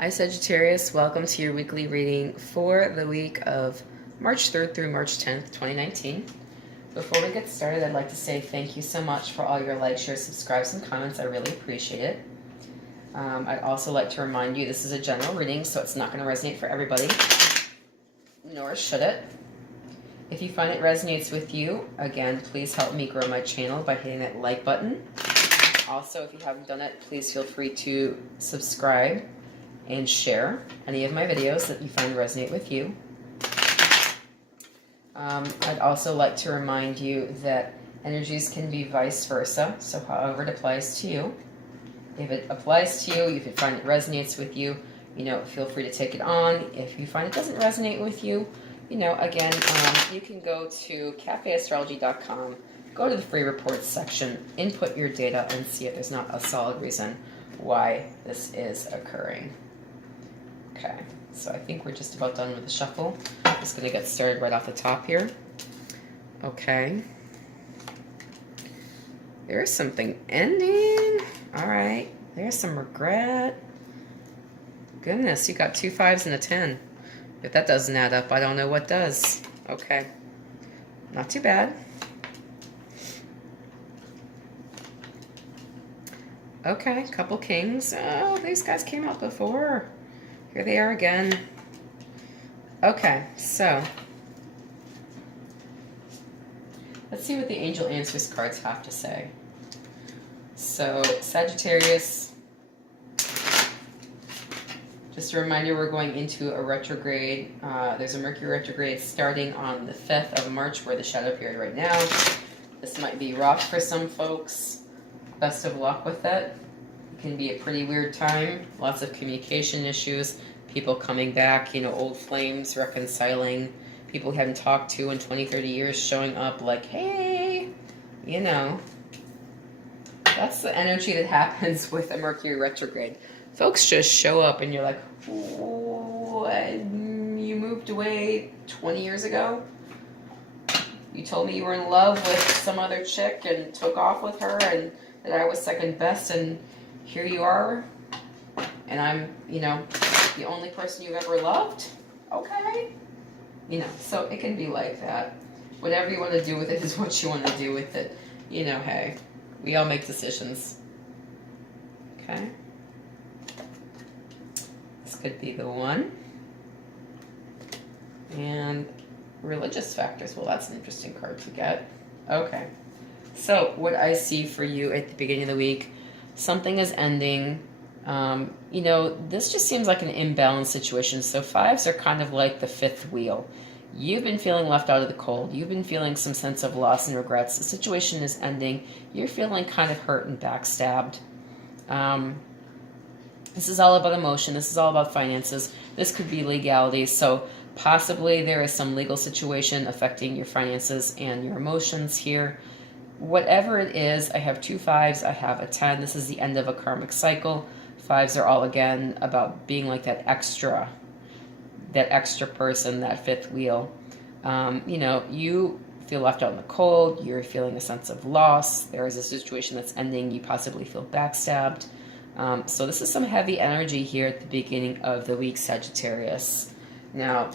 Hi Sagittarius, welcome to your weekly reading for the week of March 3rd through March 10th, 2019. Before we get started, I'd like to say thank you so much for all your likes, shares, subscribes, and comments. I really appreciate it. I'd also like to remind you this is a general reading, so it's not going to resonate for everybody, nor should it. If you find it resonates with you, again, please help me grow my channel by hitting that like button. Also, if you haven't done it, please feel free to subscribe and share any of my videos that you find resonate with you. I'd also like to remind you that energies can be vice versa, so however it applies to you. If it applies to you, if you find it resonates with you, feel free to take it on. If you find it doesn't resonate with you, again, you can go to cafeastrology.com, go to the free reports section, input your data, and see if there's not a solid reason why this is occurring. Okay, so I think we're just about done with the shuffle. I'm just going to get started right off the top here. Okay. There's something ending. All right. There's some regret. Goodness, you got 2 5s and a 10. If that doesn't add up, I don't know what does. Okay. Not too bad. Okay, couple kings. Oh, these guys came out before. Here they are again. Okay, so let's see what the Angel Answers cards have to say. So, Sagittarius, just a reminder, we're going into a retrograde. There's a Mercury retrograde starting on the 5th of March. We're in the shadow period right now. This might be rough for some folks. Best of luck with it. It can be a pretty weird time. Lots of communication issues. People coming back, old flames, reconciling. People you haven't talked to in 20, 30 years showing up like, hey, That's the energy that happens with a Mercury retrograde. Folks just show up and you're like, you moved away 20 years ago? You told me you were in love with some other chick and took off with her and that I was second best, and here you are, and I'm, the only person you've ever loved? Okay. So it can be like that. Whatever you want to do with it is what you want to do with it. Hey, we all make decisions. Okay. This could be the one. And religious factors. Well, that's an interesting card to get. Okay. So what I see for you at the beginning of the week, something is ending. This just seems like an imbalanced situation. So 5s are kind of like the 5th wheel. You've been feeling left out of the cold. You've been feeling some sense of loss and regrets. The situation is ending. You're feeling kind of hurt and backstabbed. This is all about emotion. This is all about finances. This could be legality. So possibly there is some legal situation affecting your finances and your emotions here. Whatever it is, I have 2 5s, I have a 10. This is the end of a karmic cycle. 5s are all, again, about being like that extra person, that 5th wheel. You feel left out in the cold. You're feeling a sense of loss. There is a situation that's ending. You possibly feel backstabbed. So this is some heavy energy here at the beginning of the week, Sagittarius. Now,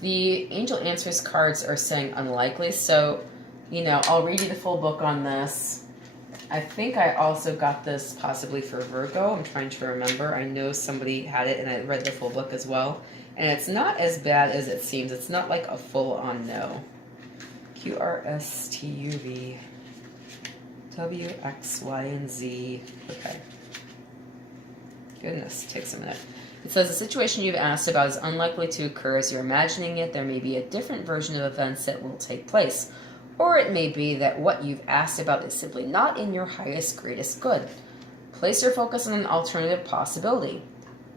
the Angel Answers cards are saying unlikely, so, I'll read you the full book on this. I think I also got this possibly for Virgo. I'm trying to remember. I know somebody had it, and I read the full book as well. And it's not as bad as it seems. It's not like a full-on no. QRSTUV WX, Y, and Z. Okay. Goodness, takes a minute. It says the situation you've asked about is unlikely to occur as you're imagining it. There may be a different version of events that will take place. Or it may be that what you've asked about is simply not in your highest, greatest good. Place your focus on an alternative possibility.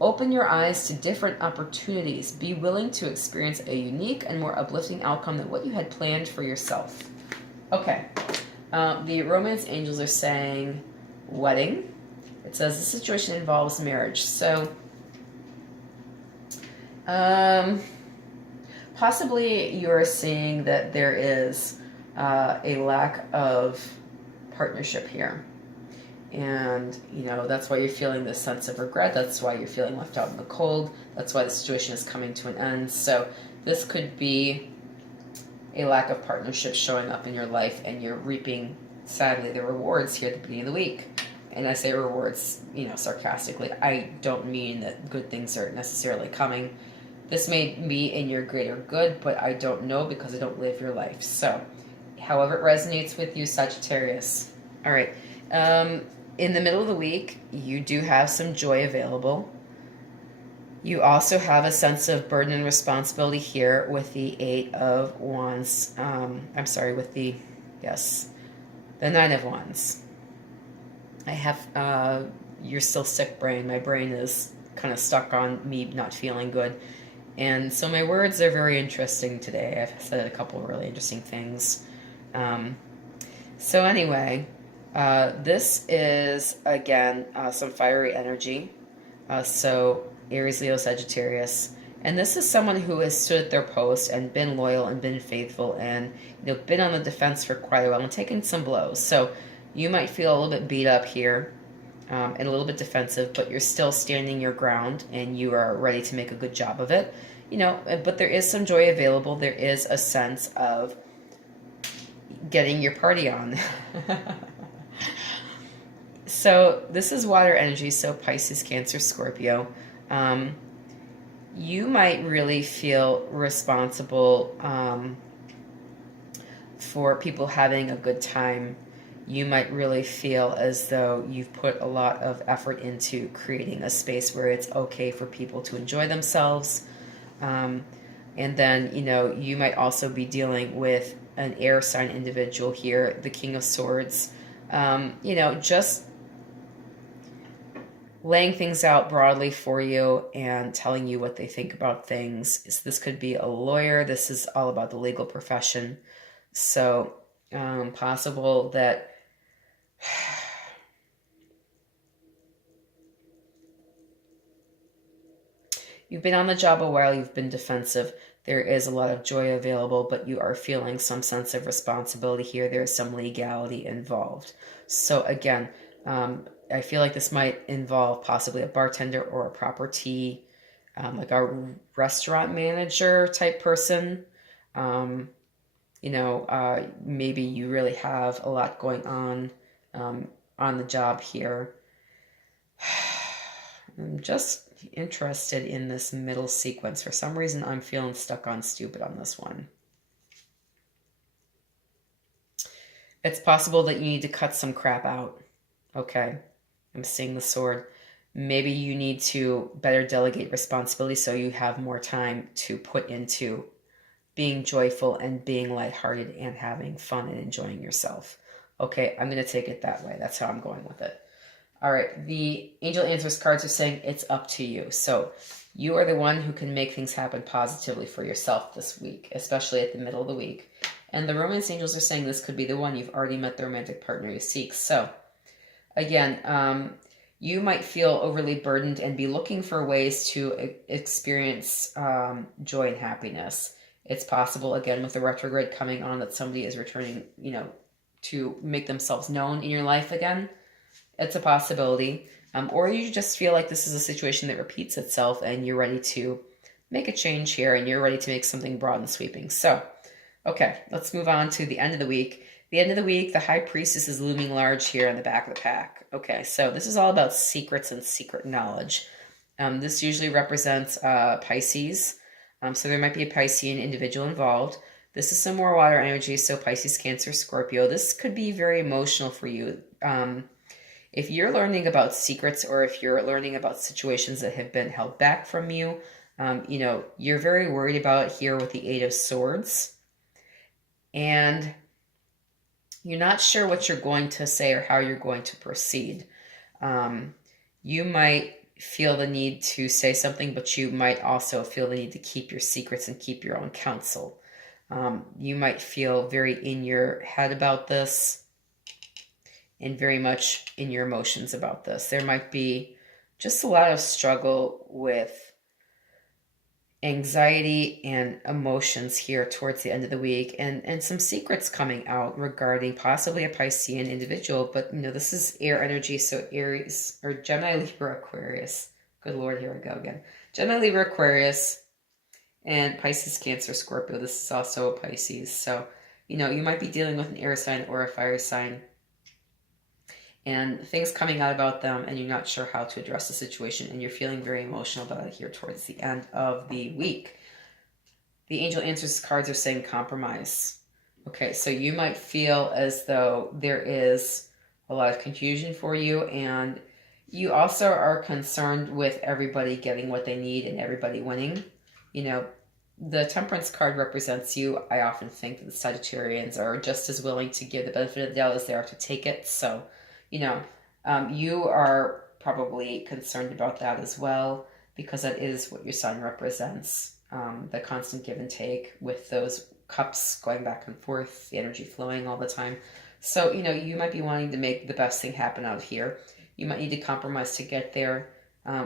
Open your eyes to different opportunities. Be willing to experience a unique and more uplifting outcome than what you had planned for yourself. Okay. The romance angels are saying wedding. It says the situation involves marriage. So, possibly you're seeing that there is a lack of partnership here. And, you know, that's why you're feeling this sense of regret. That's why you're feeling left out in the cold. That's why the situation is coming to an end. So this could be a lack of partnership showing up in your life, and you're reaping, sadly, the rewards here at the beginning of the week. And I say rewards, you know, sarcastically. I don't mean that good things are necessarily coming. This may be in your greater good, but I don't know because I don't live your life. So, however it resonates with you, Sagittarius. All right. In the middle of the week, you do have some joy available. You also have a sense of burden and responsibility here with the Eight of Wands. With the Nine of Wands. I have, you're still sick brain. My brain is kind of stuck on me not feeling good. And so my words are very interesting today. I've said a couple of really interesting things. So anyway, this is, again, some fiery energy. So Aries, Leo, Sagittarius. And this is someone who has stood at their post and been loyal and been faithful and, you know, been on the defense for quite a while and taken some blows. So you might feel a little bit beat up here and a little bit defensive, but you're still standing your ground and you are ready to make a good job of it. You know, but there is some joy available. There is a sense of getting your party on. So this is water energy, so Pisces, Cancer, Scorpio. You might really feel responsible for people having a good time. You might really feel as though you've put a lot of effort into creating a space where it's okay for people to enjoy themselves. And then, you know, you might also be dealing with an air sign individual here, the King of Swords. You know, just laying things out broadly for you and telling you what they think about things. This could be a lawyer. This is all about the legal profession. So possible that you've been on the job a while, you've been defensive. There is a lot of joy available, but you are feeling some sense of responsibility here. There is some legality involved. So again, I feel like this might involve possibly a bartender or a property, like a restaurant manager type person. You know, maybe you really have a lot going on the job here. I'm just interested in this middle sequence. For some reason, I'm feeling stuck on stupid on this one. It's possible that you need to cut some crap out. Okay, I'm seeing the sword. Maybe you need to better delegate responsibility so you have more time to put into being joyful and being lighthearted and having fun and enjoying yourself. Okay, I'm going to take it that way. That's how I'm going with it. All right, the Angel Answers cards are saying it's up to you. So you are the one who can make things happen positively for yourself this week, especially at the middle of the week. And the Romance Angels are saying this could be the one. You've already met the romantic partner you seek. So again, you might feel overly burdened and be looking for ways to experience joy and happiness. It's possible, again, with the retrograde coming on, that somebody is returning, you know, to make themselves known in your life again. It's a possibility. Or you just feel like this is a situation that repeats itself and you're ready to make a change here and you're ready to make something broad and sweeping. So, okay, let's move on to the end of the week. The end of the week, the High Priestess is looming large here in the back of the pack. Okay, so this is all about secrets and secret knowledge. This usually represents Pisces. So there might be a Piscean individual involved. This is some more water energy, so Pisces, Cancer, Scorpio. This could be very emotional for you. If you're learning about secrets or if you're learning about situations that have been held back from you, you know, you're very worried about it here with the Eight of Swords. And you're not sure what you're going to say or how you're going to proceed. You might feel the need to say something, but you might also feel the need to keep your secrets and keep your own counsel. You might feel very in your head about this and very much in your emotions about this. There might be just a lot of struggle with anxiety and emotions here towards the end of the week, and some secrets coming out regarding possibly a Piscean individual. But this is air energy, so Aries or Gemini, Libra, Aquarius. Good Lord, here we go again. Gemini, Libra, Aquarius, and Pisces, Cancer, Scorpio. This is also a Pisces. So you might be dealing with an air sign or a fire sign, and things coming out about them, and you're not sure how to address the situation, and you're feeling very emotional about it here towards the end of the week. The angel answers cards are saying compromise. Okay, so you might feel as though there is a lot of confusion for you, and you also are concerned with everybody getting what they need and everybody winning. The Temperance card represents you. I often think that the Sagittarians are just as willing to give the benefit of the doubt as they are to take it. So, you are probably concerned about that as well, because that is what your sign represents. The constant give and take with those cups going back and forth, the energy flowing all the time. So, you might be wanting to make the best thing happen out here. You might need to compromise to get there.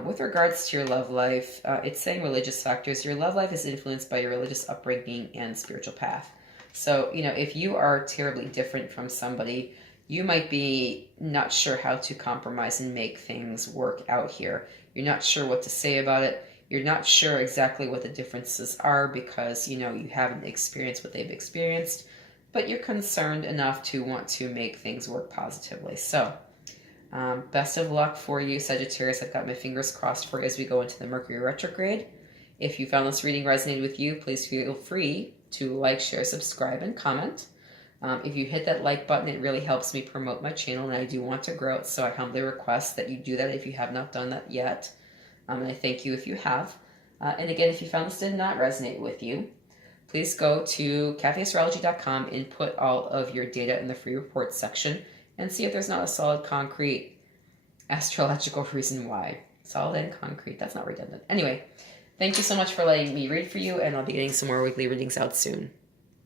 With regards to your love life, it's saying religious factors. Your love life is influenced by your religious upbringing and spiritual path. So, if you are terribly different from somebody, you might be not sure how to compromise and make things work out here. You're not sure what to say about it. You're not sure exactly what the differences are because, you haven't experienced what they've experienced, but you're concerned enough to want to make things work positively. So, best of luck for you, Sagittarius. I've got my fingers crossed for you as we go into the Mercury retrograde. If you found this reading resonated with you, please feel free to like, share, subscribe, and comment. If you hit that like button, it really helps me promote my channel, and I do want to grow it, so I humbly request that you do that if you have not done that yet. And I thank you if you have. And again, if you found this did not resonate with you, please go to cafeastrology.com, input all of your data in the free report section, and see if there's not a solid, concrete astrological reason why. Solid and concrete. That's not redundant. Anyway, thank you so much for letting me read for you, and I'll be getting some more weekly readings out soon.